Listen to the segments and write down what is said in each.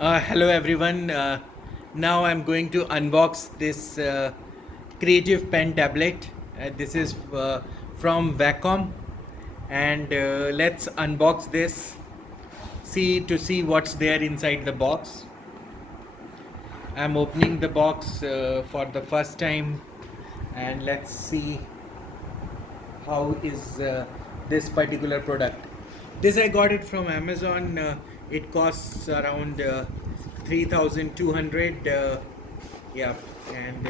Hello everyone. Now I'm going to unbox this Creative Pen tablet. This is from Wacom, and let's unbox this. See what's there inside the box. I'm opening the box for the first time, and let's see how is this particular product. This I got it from Amazon. It costs around 3200. Yeah, and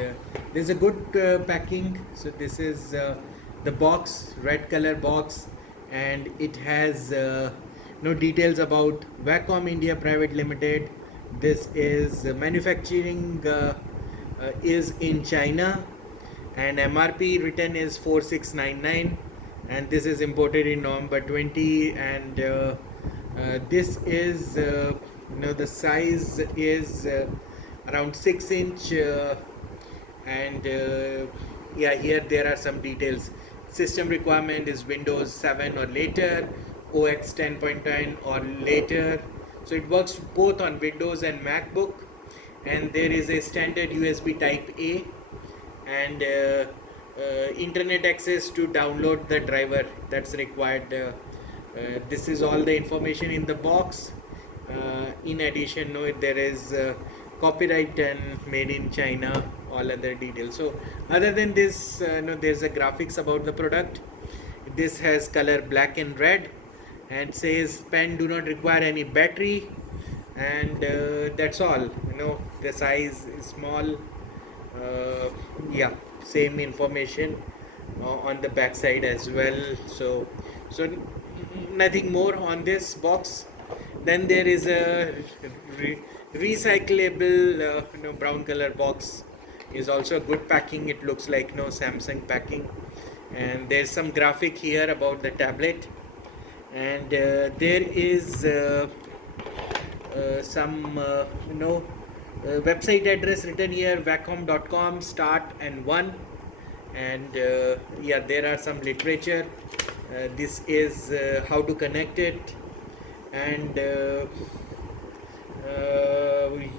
there's a good packing. So this is the box, red color box, and it has no details about Wacom India Private Limited. This is manufacturing is in China, and MRP written is 4699, and this is imported in November 20, and this is the size is around 6 inch, and yeah, here there are some details. System requirement is Windows 7 or later, OX 10.9 or later. So it works both on Windows and MacBook, and there is a standard USB Type A, and internet access to download the driver that's required. This is all the information in the box. In addition, no, there is copyright and made in China, all other details. So other than this, no, there's a graphics about the product. This has color black and red, and says pen do not require any battery, and that's all. The size is small. Yeah, same information on the back side as well. So nothing more on this box. Then there is a recyclable brown color box. Is also good packing. It looks like Samsung packing, and there's some graphic here about the tablet, and there is some website address written here, wacom.com start and one, and yeah, there are some literature. This is how to connect it, and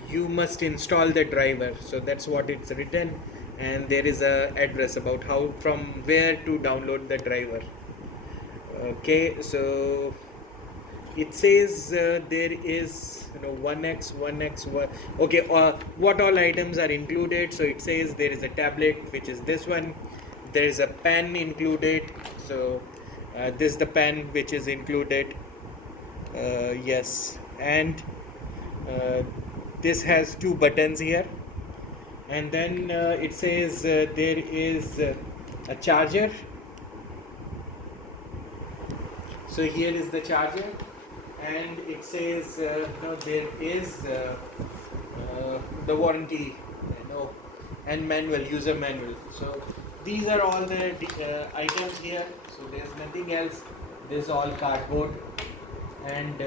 you must install the driver. So that's what it's written, and there is a address about how from where to download the driver. Okay, so it says there is 1x 1x 1. Okay, what all items are included. So it says there is a tablet, which is this one. There is a pen included. So this is the pen which is included. Yes, and this has two buttons here, and then it says there is a charger. So here is the charger, and it says there is the warranty, and manual, user manual. So these are all the items here. So there's nothing else. This is all cardboard, and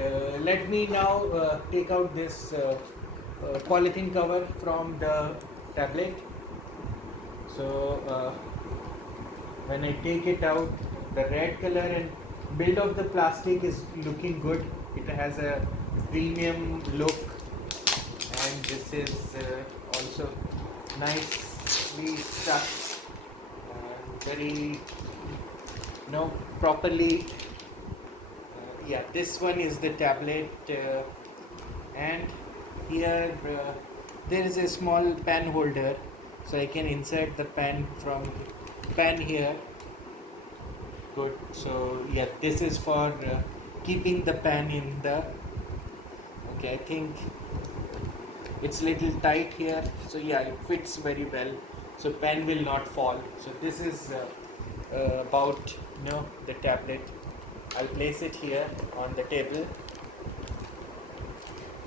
let me now take out this polythene cover from the tablet. So when I take it out, the red color and build of the plastic is looking good. It has a premium look, and this is also nicely stuck, very properly. Yeah, this one is the tablet, and here there is a small pen holder, so I can insert the pen from pen here. Good. So yeah, this is for keeping the pen in the. Okay, I think it's little tight here. So yeah, it fits very well. So pen will not fall. So this is about the tablet. I'll place it here on the table.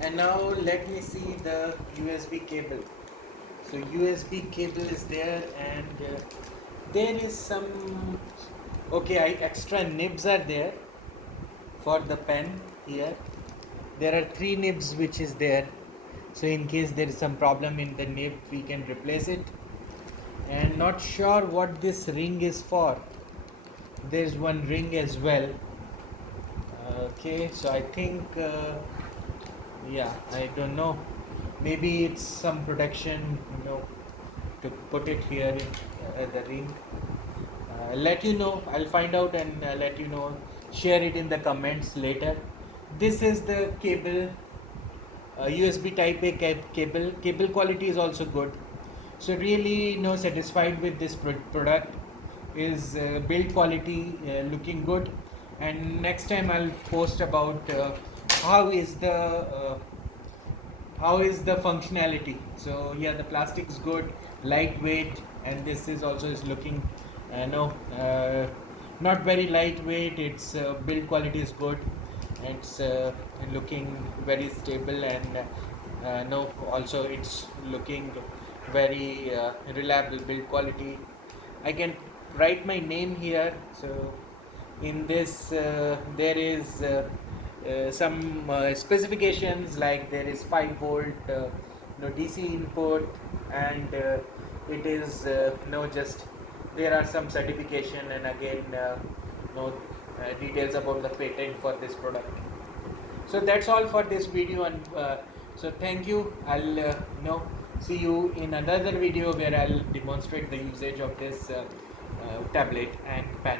And now let me see the USB cable. So USB cable is there, and there is some. Okay, extra nibs are there for the pen here. There are 3 nibs which is there. So in case there is some problem in the nib, we can replace it. And not sure what this ring is for. There's one ring as well. Okay, so I think yeah, I don't know. Maybe it's some protection, to put it here in the ring. Let you know. I'll find out and let you know. Share it in the comments later. This is the cable, USB Type A cable. Cable quality is also good. So really, satisfied with this product. Is build quality looking good, and next time I'll post about how is the uh, how is the functionality. So yeah, the plastic is good, lightweight, and this is also is looking no not very lightweight. Its build quality is good. It's looking very stable, and no, also it's looking very reliable build quality. I can write my name here. So in this there is some specifications, like there is 5 volt DC input, and it is no just there are some certification, and again no details about the patent for this product. So that's all for this video, and so thank you. I'll see you in another video where I'll demonstrate the usage of this tablet and pen.